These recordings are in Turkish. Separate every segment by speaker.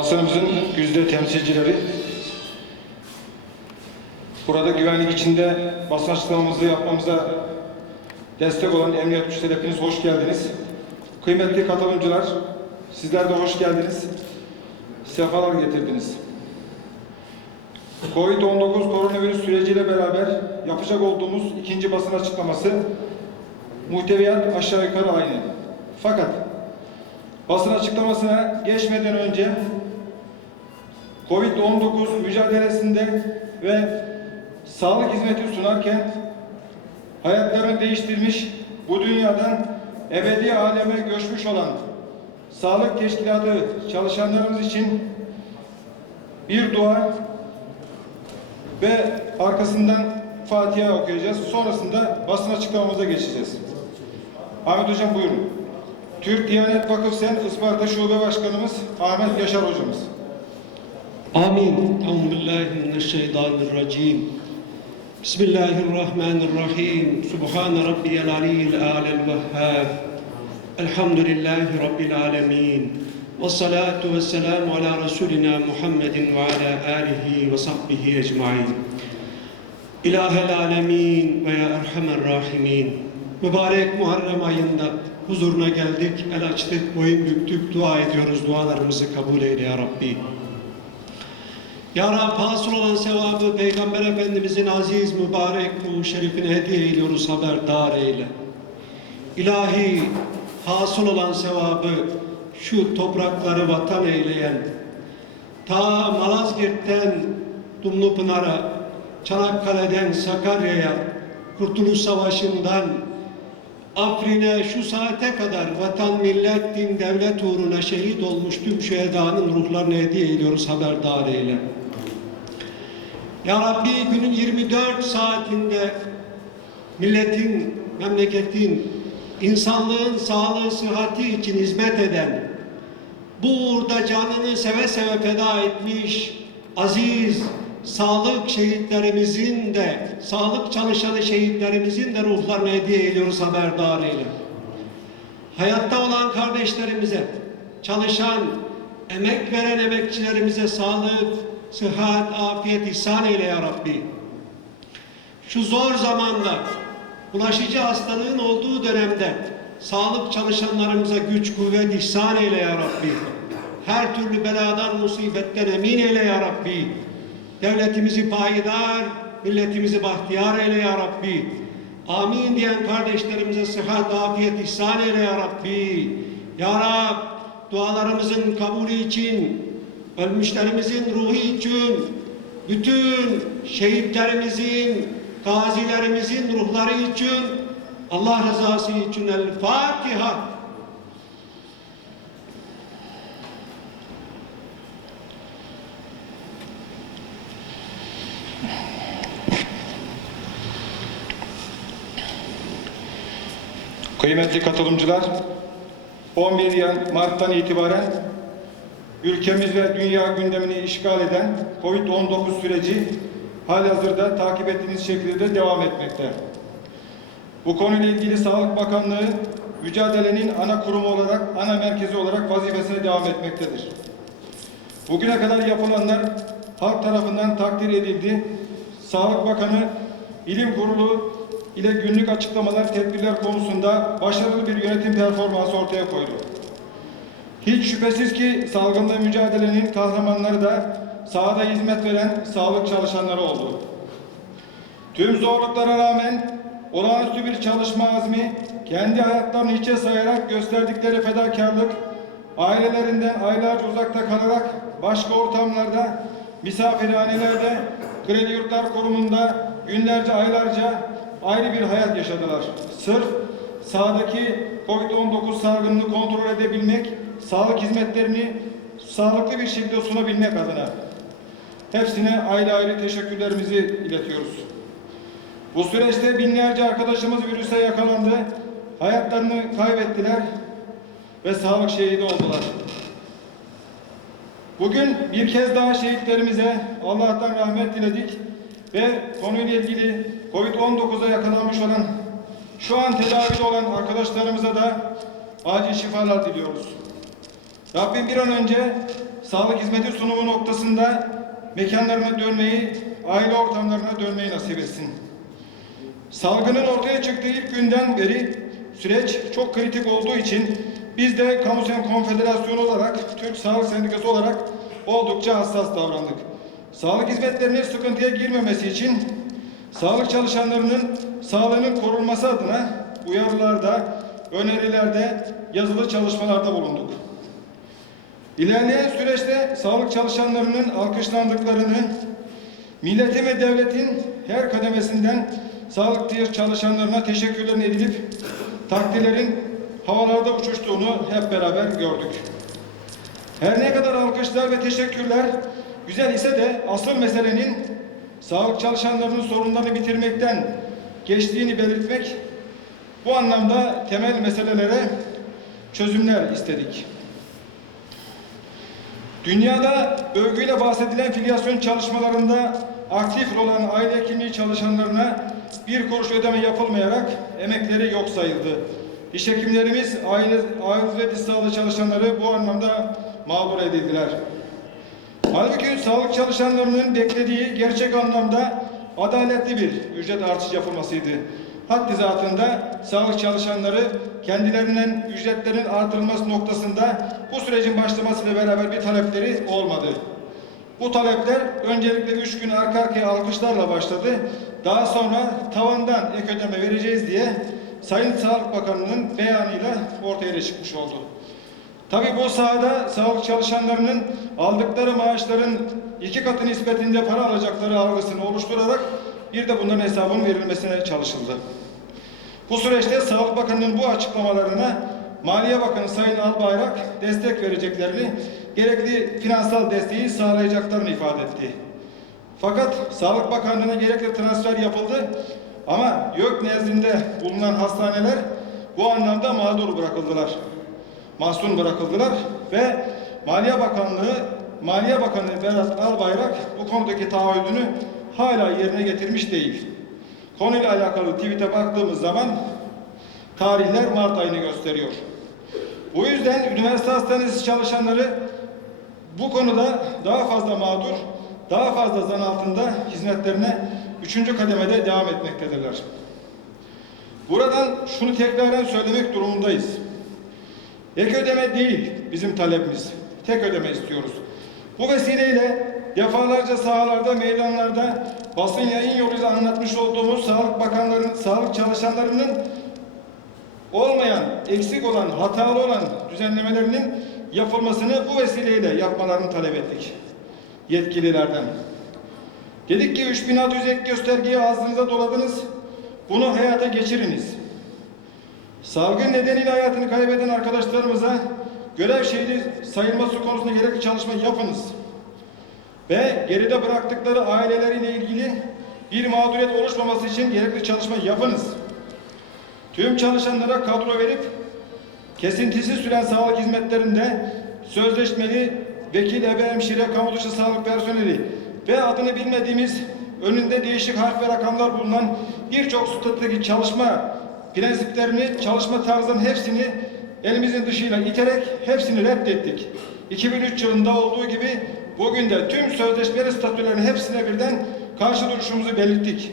Speaker 1: Basınımızın yüzde temsilcileri burada güvenlik içinde basın açıklamamızı yapmamıza destek olan emniyet güçleri hepiniz hoş geldiniz. Kıymetli katılımcılar, sizler de hoş geldiniz. Sefalar getirdiniz. Covid-19 koronavirüs süreciyle beraber yapacak olduğumuz ikinci basın açıklaması muhteviyat aşağı yukarı aynı. Fakat basın açıklamasına geçmeden önce Covid-19 mücadelesinde ve sağlık hizmeti sunarken hayatlarını değiştirmiş bu dünyadan ebedi aleme göçmüş olan sağlık teşkilatı çalışanlarımız için bir dua ve arkasından Fatiha okuyacağız. Sonrasında basın açıklamamıza geçeceğiz. Ahmet Hocam buyurun. Türk Diyanet Vakıf Sen Isparta Şube Başkanımız Ahmet Yaşar Hocamız.
Speaker 2: Amin. Euzubillahimineşşeytanirracim. Bismillahirrahmanirrahim. Subhan rabbiyel aliyyil alel vehhab. Elhamdülillahi rabbil alemin. Ve salatu ve selamu ala Resulina Muhammedin ve ala alihi ve sahbihi ecmain. İlahel alemin ve ya erhamer rahimin. Mübarek Muharrem ayında huzuruna geldik, el açtık, boyun büktük, dua ediyoruz. Dualarımızı kabul eyle ya Rabbi. Ya Rab hasıl olan sevabı Peygamber Efendimizin aziz mübarek ruhu şerifine hediye ediyoruz haberdar eyle. İlahi hasıl olan sevabı şu toprakları vatan eyleyen, ta Malazgirt'ten Dumlupınar'a, Çanakkale'den Sakarya'ya, Kurtuluş Savaşı'ndan Afrin'e şu saate kadar vatan, millet, din, devlet uğruna şehit olmuş tüm şühedanın ruhlarını hediye ediyoruz haberdar eyle. Ya Rabbi günün 24 saatinde milletin, memleketin, insanlığın sağlığı, sıhhati için hizmet eden, bu uğurda canını seve seve feda etmiş aziz sağlık şehitlerimizin de, sağlık çalışanı şehitlerimizin de ruhlarını hediye ediyoruz haberdar eyle. Hayatta olan kardeşlerimize, çalışan, emek veren emekçilerimize sağlık, sıhhat, afiyet ihsan eyle ya Rabbi. Şu zor zamanda, bulaşıcı hastalığın olduğu dönemde sağlık çalışanlarımıza güç, kuvvet ihsan eyle ya Rabbi. Her türlü beladan, musibetten emin eyle ya Rabbi. Devletimizi payidar, milletimizi bahtiyar eyle ya Rabbi. Amin diyen kardeşlerimize sıhhat, afiyet ihsan eyle ya Rabbi. Ya Rab, dualarımızın kabulü için, ölmüşlerimizin ruhu için, bütün şehitlerimizin, gazilerimizin ruhları için, Allah rızası için El Fatiha.
Speaker 1: Kıymetli katılımcılar, 11 yan- Mart'tan itibaren ülkemiz ve dünya gündemini işgal eden Covid-19 süreci halihazırda takip ettiğiniz şekilde devam etmekte. Bu konuyla ilgili Sağlık Bakanlığı mücadelenin ana kurumu olarak, ana merkezi olarak vazifesine devam etmektedir. Bugüne kadar yapılanlar halk tarafından takdir edildi. Sağlık Bakanı Bilim Kurulu ile günlük açıklamalar, tedbirler konusunda başarılı bir yönetim performansı ortaya koydu. Hiç şüphesiz ki salgınla mücadelenin kahramanları da sahada hizmet veren sağlık çalışanları oldu. Tüm zorluklara rağmen olağanüstü bir çalışma azmi, kendi hayatlarını hiçe sayarak gösterdikleri fedakarlık, ailelerinden aylarca uzakta kalarak başka ortamlarda, misafirhanelerde, kredi yurtlar kurumunda günlerce, aylarca ayrı bir hayat yaşadılar. Sırf sahadaki Covid-19 salgınını kontrol edebilmek, sağlık hizmetlerini sağlıklı bir şekilde sunabilmek adına. Hepsine ayrı ayrı teşekkürlerimizi iletiyoruz. Bu süreçte binlerce arkadaşımız virüse yakalandı, hayatlarını kaybettiler ve sağlık şehidi oldular. Bugün bir kez daha şehitlerimize Allah'tan rahmet diledik ve konuyla ilgili Covid-19'a yakalanmış olan şu an tedavide olan arkadaşlarımıza da acil şifalar diliyoruz. Rabbim bir an önce sağlık hizmeti sunumu noktasında mekanlarına dönmeyi, aile ortamlarına dönmeyi nasip etsin. Salgının ortaya çıktığı ilk günden beri süreç çok kritik olduğu için biz de Kamusen Konfederasyonu olarak, Türk Sağlık Sendikası olarak oldukça hassas davrandık. Sağlık hizmetlerinin sıkıntıya girmemesi için sağlık çalışanlarının sağlığının korunması adına uyarılarda, önerilerde, yazılı çalışmalarda bulunduk. İlerleyen süreçte sağlık çalışanlarının alkışlandıklarını, milletin ve devletin her kademesinden sağlık çalışanlarına teşekkürlerin edilip takdirlerin havalarda uçuştuğunu hep beraber gördük. Her ne kadar alkışlar ve teşekkürler güzel ise de asıl meselenin sağlık çalışanlarının sorunlarını bitirmekten geçtiğini belirtmek bu anlamda temel meselelere çözümler istedik. Dünyada övgüyle bahsedilen filyasyon çalışmalarında aktif olan aile hekimliği çalışanlarına bir kuruş ödeme yapılmayarak emekleri yok sayıldı. Diş hekimlerimiz, aile, aile ve sağlığı çalışanları bu anlamda mağdur edildiler. Halbuki sağlık çalışanlarının beklediği gerçek anlamda adaletli bir ücret artışı yapılmasıydı. Haddi zatında sağlık çalışanları kendilerinden ücretlerin artırılması noktasında bu sürecin başlamasıyla beraber bir talepleri olmadı. Bu talepler öncelikle üç gün arka arkaya alkışlarla başladı. Daha sonra tavandan ek ödeme vereceğiz diye Sayın Sağlık Bakanı'nın beyanıyla ortaya çıkmış oldu. Tabii bu sahada sağlık çalışanlarının aldıkları maaşların iki katı nispetinde para alacakları algısını oluşturarak bir de bunların hesabının verilmesine çalışıldı. Bu süreçte Sağlık Bakanı'nın bu açıklamalarına Maliye Bakanı Sayın Albayrak destek vereceklerini, gerekli finansal desteği sağlayacaklarını ifade etti. Fakat Sağlık Bakanlığı'na gerekli transfer yapıldı ama YÖK nezdinde bulunan hastaneler bu anlamda mağdur bırakıldılar. Mahzun bırakıldılar ve Maliye Bakanlığı, Maliye Bakanı Berat Albayrak bu konudaki taahhüdünü hala yerine getirmiş değil. Konuyla alakalı tweet'e baktığımız zaman tarihler Mart ayını gösteriyor. Bu yüzden üniversite hastanesi çalışanları bu konuda daha fazla mağdur, daha fazla zan altında hizmetlerine üçüncü kademede devam etmektedirler. Buradan şunu tekraren söylemek durumundayız. Ek ödeme değil bizim talebimiz. Tek ödeme istiyoruz. Bu vesileyle defalarca sahalarda, meydanlarda basın yayın yoluyla anlatmış olduğumuz Sağlık Bakanlarının, sağlık çalışanlarının olmayan, eksik olan, hatalı olan düzenlemelerinin yapılmasını bu vesileyle yapmalarını talep ettik yetkililerden. Dedik ki 3600 ek göstergeyi ağzınıza doladınız, bunu hayata geçiriniz. Salgın nedeniyle hayatını kaybeden arkadaşlarımıza görev şehri sayılması konusunda gerekli çalışma yapınız. Ve geride bıraktıkları aileleriyle ilgili bir mağduriyet oluşmaması için gerekli çalışma yapınız. Tüm çalışanlara kadro verip kesintisiz süren sağlık hizmetlerinde sözleşmeli vekil, ebe, hemşire, kamu dışı sağlık personeli ve adını bilmediğimiz önünde değişik harf ve rakamlar bulunan birçok statüdeki çalışma prensiplerini, çalışma tarzının hepsini elimizin dışıyla iterek hepsini reddettik. 2003 yılında olduğu gibi bugün de tüm sözleşmeli statülerin hepsine birden karşı duruşumuzu belirttik.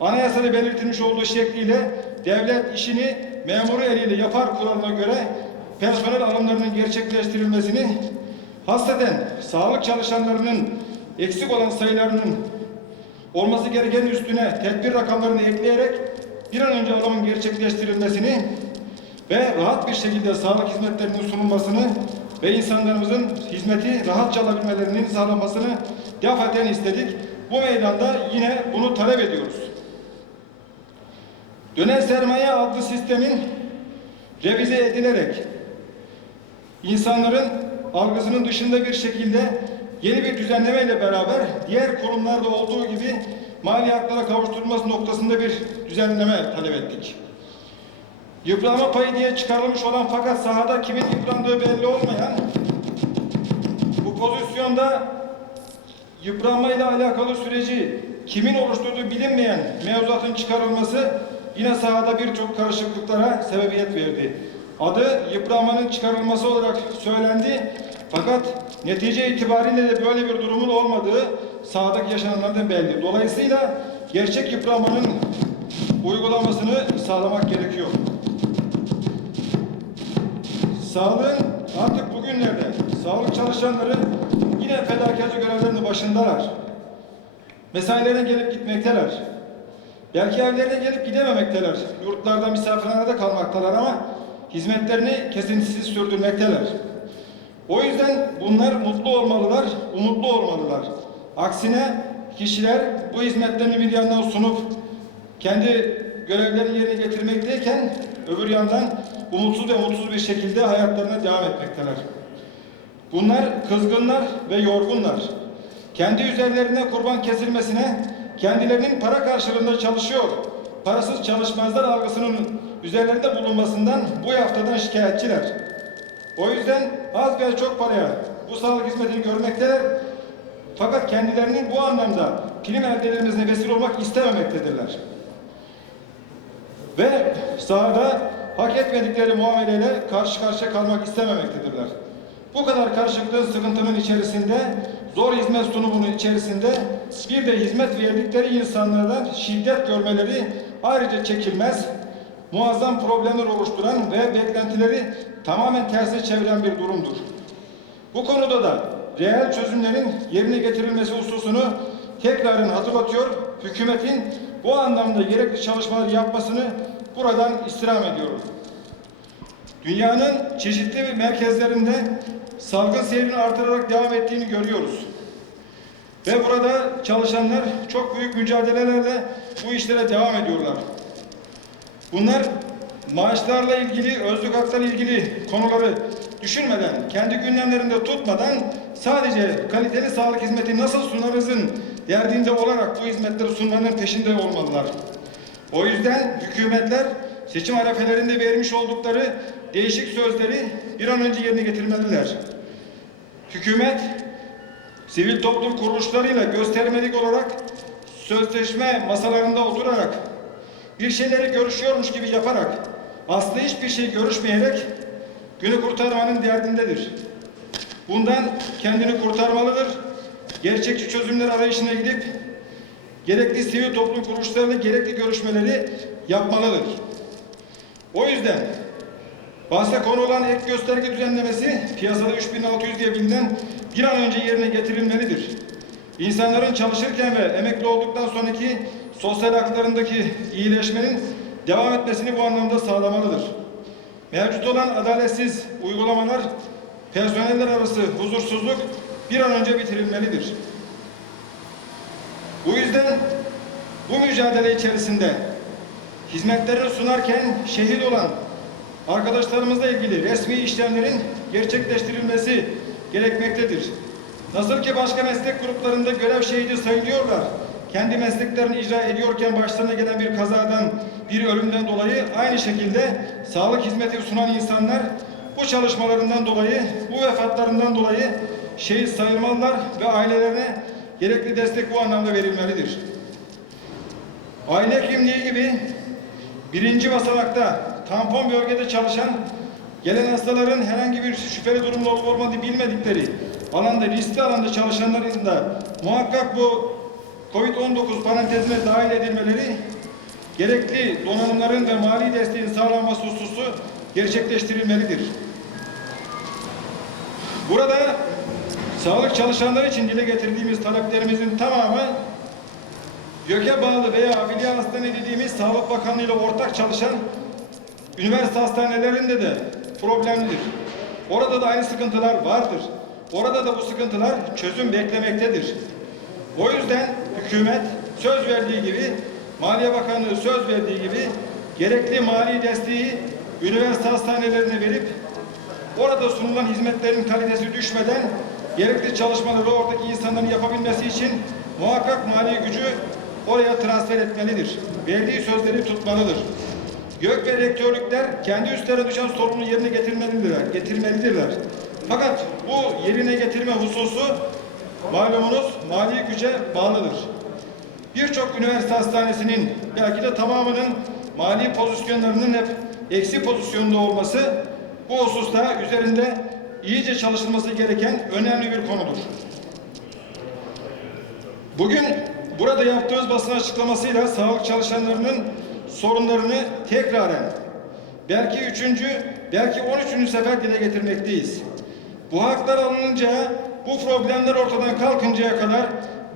Speaker 1: Anayasada belirtilmiş olduğu şekliyle devlet işini memuru eliyle yapar kuralına göre personel alımlarının gerçekleştirilmesini hasreten sağlık çalışanlarının eksik olan sayılarının olması gereken üstüne tedbir rakamlarını ekleyerek bir an önce alımın gerçekleştirilmesini ve rahat bir şekilde sağlık hizmetlerinin sunulmasını ve insanlarımızın hizmeti rahatça alabilmelerinin sağlanmasını defaten istedik. Bu meydanda yine bunu talep ediyoruz. Dönen sermaye adlı sistemin revize edilerek insanların algısının dışında bir şekilde yeni bir düzenlemeyle beraber diğer kurumlarda olduğu gibi mali haklara kavuşturulması noktasında bir düzenleme talep ettik. Yıpranma payı diye çıkarılmış olan fakat sahada kimin yıprandığı belli olmayan bu pozisyonda yıpranmayla alakalı süreci kimin oluşturduğu bilinmeyen mevzuatın çıkarılması yine sahada birçok karışıklıklara sebebiyet verdi. Adı yıpranmanın çıkarılması olarak söylendi fakat netice itibariyle de böyle bir durumun olmadığı sahadaki yaşananlardan belli. Dolayısıyla gerçek yıpranmanın uygulamasını sağlamak gerekiyor. Sağlığın artık bugünlerde sağlık çalışanları yine fedakarca görevlerinin başındalar. Mesailerine gelip gitmekteler. Belki evlerine gelip gidememekteler. Yurtlarda, misafirhanede kalmaktalar ama hizmetlerini kesintisiz sürdürmekteler. O yüzden bunlar mutlu olmalılar, umutlu olmalılar. Aksine kişiler bu hizmetlerini bir yandan sunup kendi görevlerini yerine getirmekteyken öbür yandan umutsuz ve mutsuz bir şekilde hayatlarına devam etmekteler. Bunlar kızgınlar ve yorgunlar. Kendi üzerlerine kurban kesilmesine, kendilerinin para karşılığında çalışıyor, parasız çalışmazlar algısının üzerlerinde bulunmasından bu haftadan şikayetçiler. O yüzden az veya çok paraya bu sağlık hizmetini görmekteler. Fakat kendilerinin bu anlamda prim elde edilmesine vesile olmak istememektedirler. Ve sahada hak etmedikleri muameleyle karşı karşıya kalmak istememektedirler. Bu kadar karışıklığın, sıkıntının içerisinde, zor hizmet sunumunun içerisinde bir de hizmet verdikleri insanlardan şiddet görmeleri ayrıca çekilmez, muazzam problemler oluşturan ve beklentileri tamamen tersine çeviren bir durumdur. Bu konuda da reel çözümlerin yerine getirilmesi hususunu tekrarın hatırlatıyor, hükümetin bu anlamda gerekli çalışmalar yapmasını buradan istirham ediyorum. Dünyanın çeşitli merkezlerinde salgın seyrinin artırarak devam ettiğini görüyoruz. Ve burada çalışanlar çok büyük mücadelelerle bu işlere devam ediyorlar. Bunlar maaşlarla ilgili, özlük haklarla ilgili konuları düşünmeden, kendi gündemlerinde tutmadan sadece kaliteli sağlık hizmeti nasıl sunarızın derdinde olarak bu hizmetleri sunmanın peşinde olmalılar. O yüzden hükümetler seçim arefelerinde vermiş oldukları değişik sözleri bir an önce yerine getirmeliler. Hükümet sivil toplum kuruluşlarıyla göstermelik olarak sözleşme masalarında oturarak bir şeyleri görüşüyormuş gibi yaparak aslında hiçbir şey görüşmeyerek günü kurtarmanın derdindedir. Bundan kendini kurtarmalıdır. Gerçekçi çözümler arayışına gidip gerekli sivil toplum kuruluşlarıyla gerekli görüşmeleri yapmalıdır. O yüzden bahse konu olan ek gösterge düzenlemesi piyasada 3600 diye bilinen bir an önce yerine getirilmelidir. İnsanların çalışırken ve emekli olduktan sonraki sosyal haklarındaki iyileşmenin devam etmesini bu anlamda sağlamalıdır. Mevcut olan adaletsiz uygulamalar, personeller arası huzursuzluk bir an önce bitirilmelidir. Bu yüzden bu mücadele içerisinde hizmetlerini sunarken şehit olan arkadaşlarımızla ilgili resmi işlemlerin gerçekleştirilmesi gerekmektedir. Nasıl ki başka meslek gruplarında görev şehidi sayılıyorlar, kendi mesleklerini icra ediyorken başlarına gelen bir kazadan, bir ölümden dolayı aynı şekilde sağlık hizmeti sunan insanlar bu çalışmalarından dolayı, bu vefatlarından dolayı şehit sayılmalılar ve ailelerine gerekli destek bu anlamda verilmelidir. Aile hekimliği gibi birinci basamakta tampon bölgede çalışan gelen hastaların herhangi bir şüpheli durumda olup olmadığı bilmedikleri alanda riskli alanda çalışanların da muhakkak bu COVID-19 parantezine dahil edilmeleri gerekli donanımların ve mali desteğin sağlanması hususu gerçekleştirilmelidir. Burada sağlık çalışanları için dile getirdiğimiz taleplerimizin tamamı YÖK'e bağlı veya Afiliye Hastane dediğimiz Sağlık Bakanlığı ile ortak çalışan üniversite hastanelerinde de problemlidir. Orada da aynı sıkıntılar vardır. Orada da bu sıkıntılar çözüm beklemektedir. O yüzden hükümet söz verdiği gibi, Maliye Bakanlığı söz verdiği gibi gerekli mali desteği üniversite hastanelerine verip orada sunulan hizmetlerin kalitesi düşmeden gerekli çalışmaları oradaki insanların yapabilmesi için muhakkak mali gücü oraya transfer etmelidir. Verdiği sözleri tutmalıdır. Gök ve rektörlükler kendi üstlerine düşen sorumluluğu yerine getirmelidirler. getirmelidirler. Fakat bu yerine getirme hususu malumunuz mali güce bağlıdır. Birçok üniversite hastanesinin belki de tamamının mali pozisyonlarının hep eksi pozisyonda olması bu hususta üzerinde iyice çalışılması gereken önemli bir konudur. Bugün burada yaptığımız basın açıklamasıyla sağlık çalışanlarının sorunlarını tekraren belki üçüncü, belki on üçüncü sefer dile getirmekteyiz. Bu haklar alınınca, bu problemler ortadan kalkıncaya kadar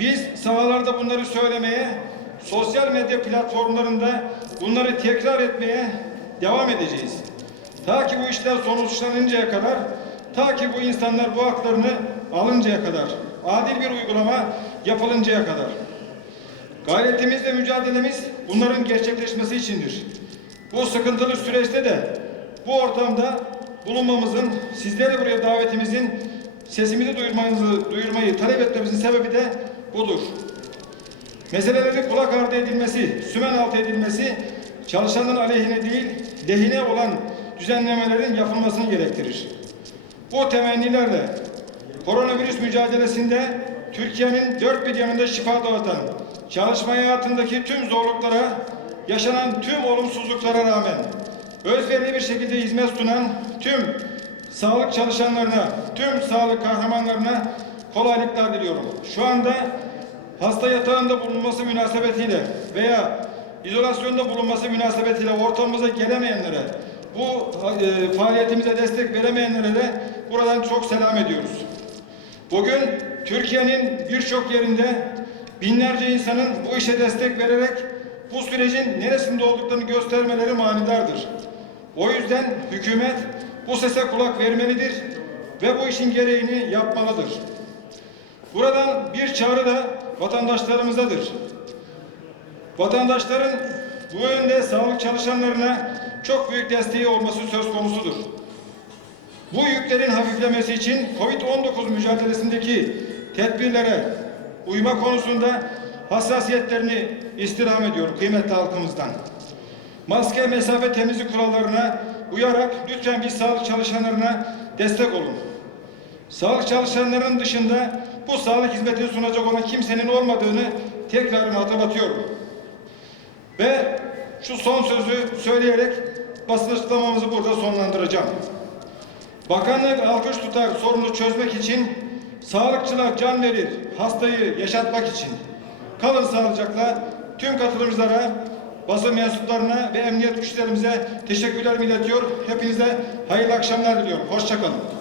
Speaker 1: biz sahalarda bunları söylemeye, sosyal medya platformlarında bunları tekrar etmeye devam edeceğiz. Ta ki bu işler sonuçlanıncaya kadar, ta ki bu insanlar bu haklarını alıncaya kadar, adil bir uygulama yapılıncaya kadar. Gayretimiz ve mücadelemiz bunların gerçekleşmesi içindir. Bu sıkıntılı süreçte de bu ortamda bulunmamızın, sizleri buraya davetimizin sesimizi duyurmanızı, duyurmayı talep etmemizin sebebi de budur. Meselelerin kulak ardı edilmesi, sümen altı edilmesi çalışanların aleyhine değil, lehine olan düzenlemelerin yapılmasını gerektirir. Bu temennilerle koronavirüs mücadelesinde Türkiye'nin dört bir yanında şifa dağıtan, çalışma hayatındaki tüm zorluklara, yaşanan tüm olumsuzluklara rağmen özverili bir şekilde hizmet sunan tüm sağlık çalışanlarına, tüm sağlık kahramanlarına kolaylıklar diliyorum. Şu anda hasta yatağında bulunması münasebetiyle veya izolasyonda bulunması münasebetiyle ortamımıza gelemeyenlere, bu e, faaliyetimize destek veremeyenlere de buradan çok selam ediyoruz. Bugün Türkiye'nin birçok yerinde binlerce insanın bu işe destek vererek bu sürecin neresinde olduklarını göstermeleri manidardır. O yüzden hükümet bu sese kulak vermelidir ve bu işin gereğini yapmalıdır. Buradan bir çağrı da vatandaşlarımızadır. Vatandaşların bu yönde sağlık çalışanlarına çok büyük desteği olması söz konusudur. Bu yüklerin hafiflemesi için COVID-19 mücadelesindeki tedbirlere uyma konusunda hassasiyetlerini istirham ediyorum kıymetli halkımızdan. Maske, mesafe, temizlik kurallarına uyarak lütfen biz sağlık çalışanlarına destek olun. Sağlık çalışanlarının dışında bu sağlık hizmetini sunacak olan kimsenin olmadığını tekrar hatırlatıyorum. Ve şu son sözü söyleyerek basın açıklamamızı burada sonlandıracağım. Bakanlık alkış tutar sorunu çözmek için sağlıkçılar can verir hastayı yaşatmak için. Kalın sağlıcakla tüm katılımcılara, basın mensuplarına ve emniyet güçlerimize teşekkürler iletiyor. Hepinize hayırlı akşamlar diliyorum. Hoşçakalın.